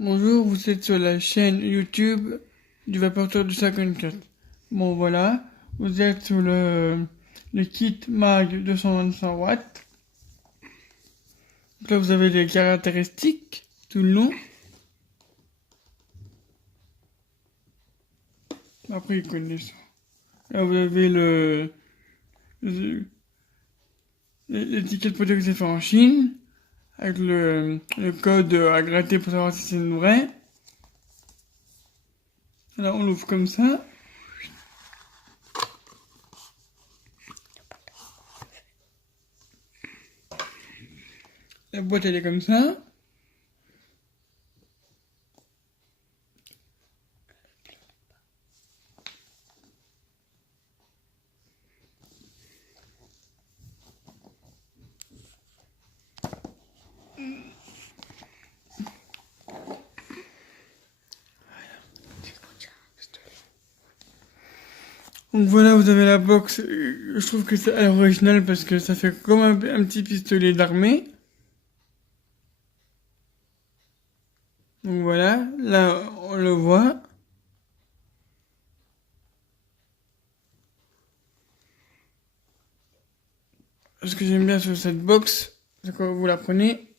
Bonjour, vous êtes sur la chaîne YouTube du Vaporteur du 54. Bon voilà, vous êtes sur le kit MAG 225 watts. Donc là vous avez les caractéristiques tout le long. Après ils connaissent ça. Là vous avez l'étiquette pour dire que c'est fait en Chine, avec le code à gratter pour savoir si c'est une vraie. Là on l'ouvre comme ça. La boîte elle est comme ça. Donc voilà, vous avez la box. Je trouve que c'est original parce que ça fait comme un petit pistolet d'armée. Donc voilà, là on le voit. Ce que j'aime bien sur cette box, c'est quand vous la prenez.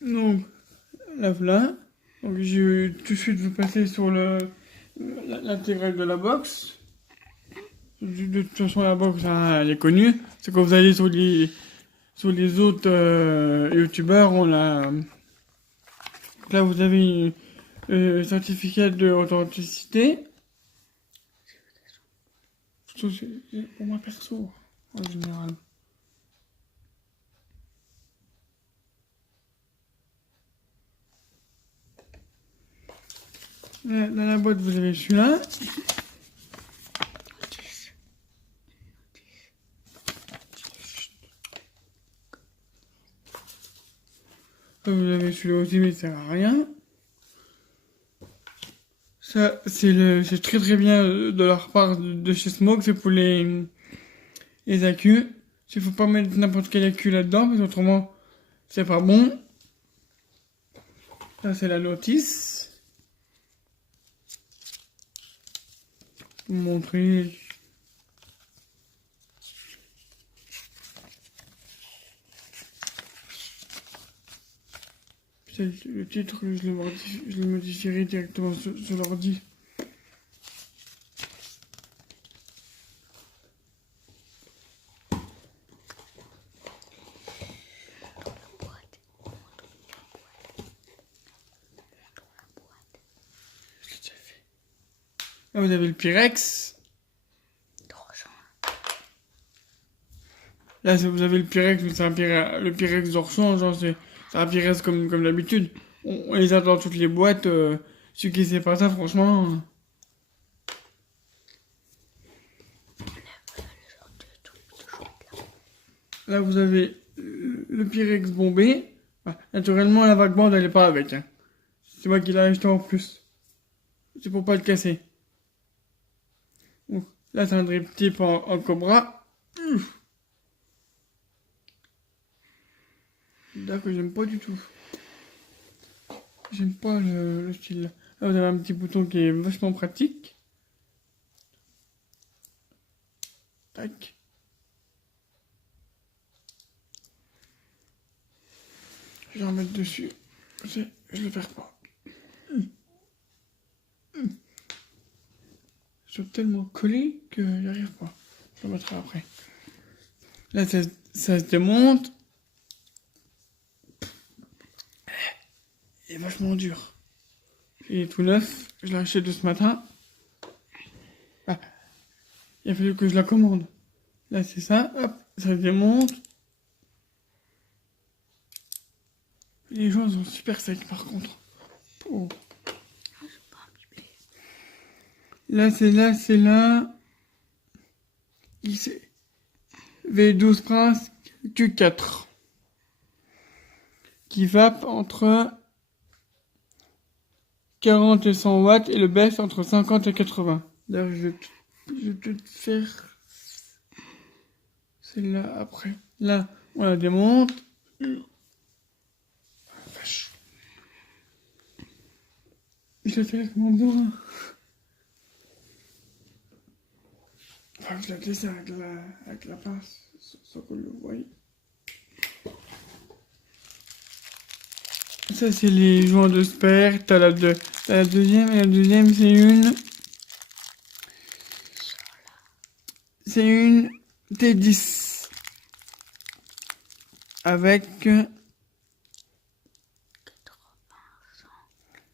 Donc là voilà. Donc je vais tout de suite vous passer sur l'intégrale de la box. De toute façon la box hein, elle est connue. C'est quand vous allez sur les autres youtubeurs, on a. Là vous avez un certificat d'authenticité. C'est pour moi perso en général. Là, dans la boîte vous avez celui-là. Vous avez celui-là aussi, mais ça sert à rien. Ça, c'est très très bien de leur part de chez Smoke, c'est pour les accus. Il faut pas mettre n'importe quel accu là-dedans, parce qu'autrement, c'est pas bon. Ça, c'est la notice. Pour vous montrer. Le titre, je le modifierai directement sur l'ordi. Là, vous avez le Pyrex. Là, vous avez le Pyrex, mais c'est le Pyrex d'Orson, genre c'est un Pyrex comme d'habitude. On les a dans toutes les boîtes. Ceux qui sait pas ça, franchement. Là, vous avez le Pyrex bombé. Naturellement, la vague-bande, elle est pas avec. Hein. C'est moi qui l'ai acheté en plus. C'est pour pas le casser. Là, c'est un drip tip en Cobra. D'accord, j'aime pas du tout. J'aime pas le style là. Là, vous avez un petit bouton qui est vachement pratique. Tac. Je vais en mettre dessus. Je le perds pas. Ils sont tellement collés que j'y arrive pas. Je le mettrai après. Là, ça se démonte. Il est vachement dur. Il est tout neuf. Je l'ai acheté de ce matin. Ah, il a fallu que je la commande. Là, c'est ça. Hop, ça se démonte. Les gens sont super secs par contre. Oh. Là, c'est là. V12 Prince Q4. Qui vape entre 40 et 100 watts et le baisse entre 50 et 80. D'ailleurs, je vais te faire. celle-là après. Là, on la démonte. Vache. Je l'ai fait avec mon bourrin. Enfin, je l'ai laissé avec la pince, sans qu'on le voie. Ça, c'est les joints de sper. T'as la deuxième, et la deuxième, c'est une T10. Avec,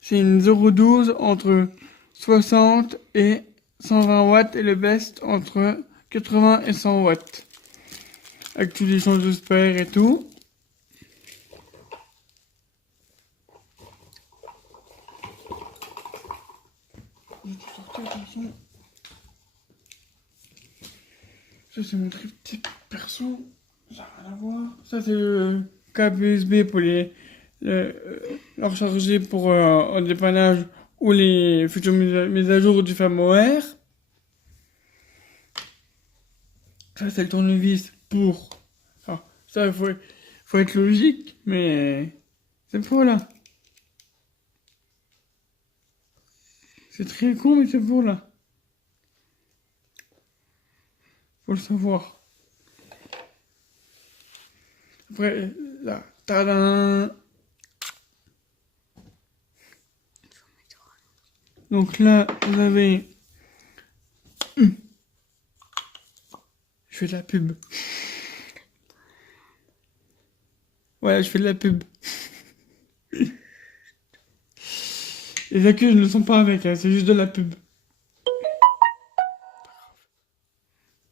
c'est une 0,12 entre 60 et 120 watts et le best entre 80 et 100 watts. Avec tous les changes de sper et tout. Je vais tout sortir, attention. Ça, c'est mon triptyque perso. Ça n'a rien à voir. Ça, c'est le câble USB pour le recharger pour un dépannage ou les futures mises à jour du firmware. Ça, c'est le tournevis pour... Alors, ça, il faut être logique, mais c'est pour là. C'est très con, mais c'est pour là. Faut le savoir. Après, là, tadam. Donc là, vous avez... Je fais de la pub. Ouais, je fais de la pub. Les accus ne sont pas avec, hein, c'est juste de la pub.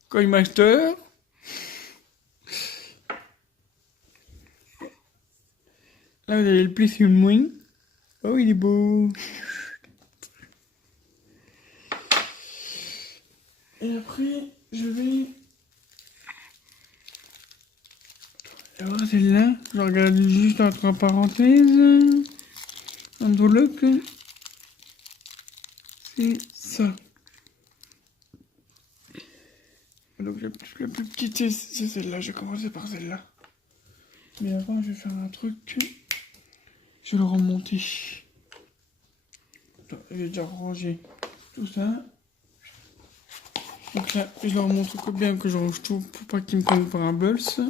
Coinmaster. Là, vous avez le Plissum Wing. Oh, il est beau. Et après, je vais... Alors, celle-là, je regarde juste entre parenthèses. Enveloppe. C'est ça. Donc, la plus petite, c'est celle-là. Je vais commencer par celle-là. Mais avant, je vais faire un truc. Je vais le remonter. J'ai déjà rangé tout ça. Donc là, je leur montre bien que je range tout pour pas qu'ils me prennent par un bulse.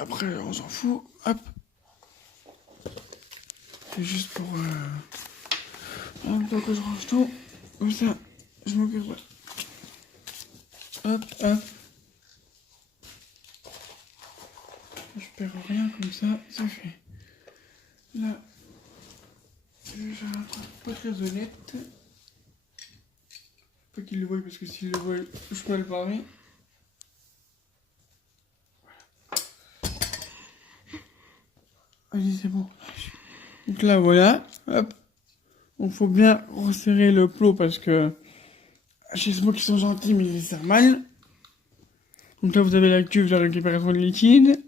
Après, on s'en fout. Hop. C'est juste pour... En même temps que je range tout. Comme ça, je m'occupe. Hop, hop. Je perds rien comme ça, c'est fait. Là, je vais faire un truc pas très honnête. Pas qu'il le voie parce que s'il le voit, je peux le barrer. Vas-y, c'est bon. Donc là, voilà. Hop. Donc faut bien resserrer le plot parce que chez ce mot qui sont gentils, mais ils les serrent mal. Donc là, vous avez la cuve de récupération de liquide.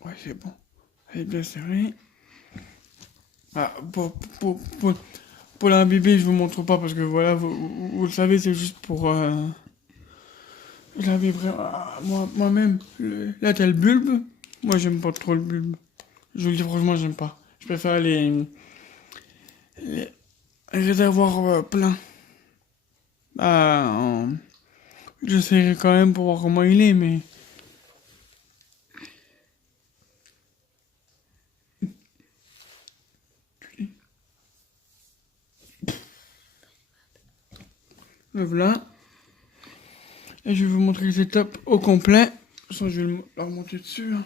Ouais, c'est bon. Elle est bien serrée. Ah, pour l'imbiber, je vous montre pas parce que voilà, vous le savez, c'est juste pour l'imbiber moi-même. Là, t'as le bulbe. Moi, j'aime pas trop le bulbe. Je vous le dis franchement, j'aime pas. Je préfère les réservoirs pleins. J'essaierai quand même pour voir comment il est, mais... Le voilà. Et je vais vous montrer le setup au complet. De toute façon, je vais le remonter dessus. Hein.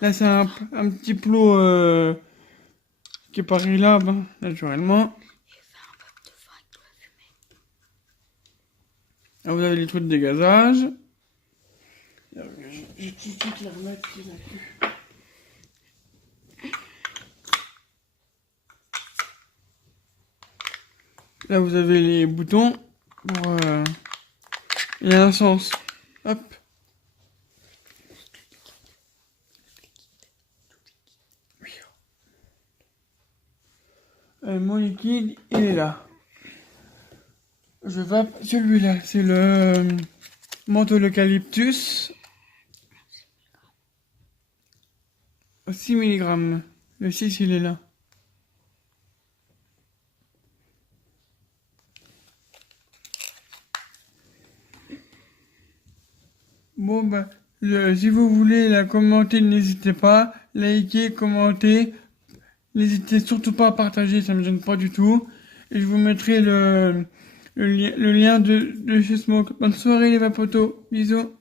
Là, c'est un petit plot qui est pareil là, naturellement. Là, vous avez les trucs de dégazage. J'ai tout de suite les remettre. Là, vous avez les boutons pour... il y a un sens. Hop. Mon liquide, il est là. Je vape celui-là. C'est le menthol eucalyptus. 6 mg. Le 6, il est là. Bon, bah, si vous voulez la commenter, n'hésitez pas. Likez, commentez. N'hésitez surtout pas à partager, ça me gêne pas du tout. Et je vous mettrai le lien de chez Smoke. Bonne soirée les vapotos. Bisous.